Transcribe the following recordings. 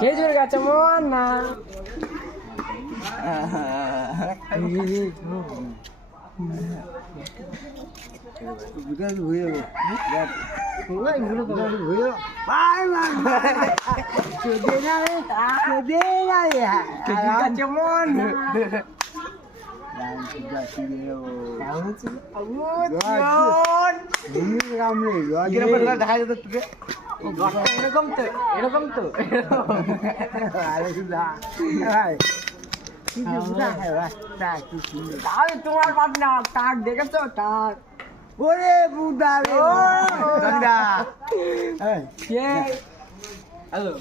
খেজুর গাছে মন না এরকম তো এরকম তো তোমার পাবনা তার দেখেছো তার ওরে বুদা রে হ্যালো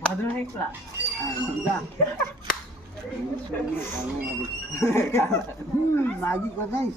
ভাদ্র হেকলা মাগি কোথায়